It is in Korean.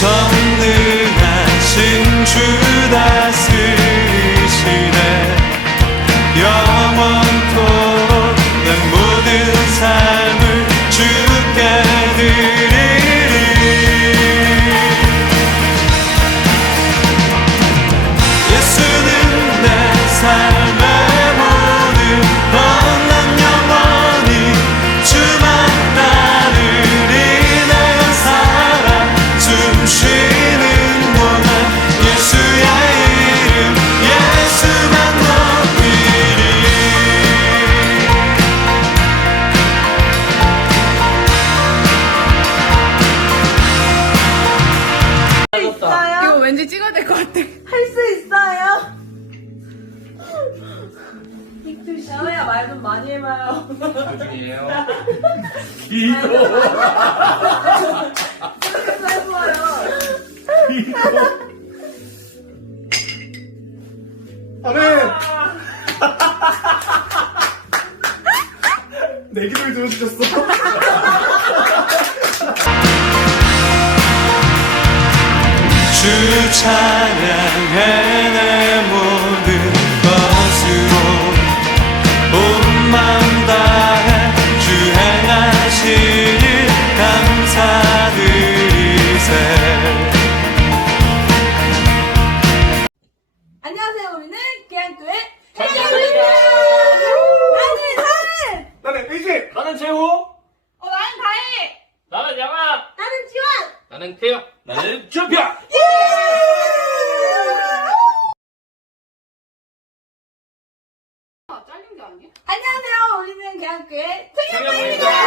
tongue 왠지 찍어야 될 것 같아. 할 수 있어요. 나우야 말 좀 많이 해봐요. 나중이에요. 이거 그렇게 짧아요. 이거. 아멘. 내 기도를 들어주셨어. 찬양해 내 모든 것으로 온 마음 다해 주 행하신 일 감사드리세 안녕하세요. 우리는 계양교회 전장입니다. 나는 사은. 나는 의지 나는 재호. 어 나는 다혜. 나는 양아. 나는 지원. 나는 태영. 나는 준표. 아, 잘린 게 아니야? 안녕하세요. 우리는 계양교회 승현입니다.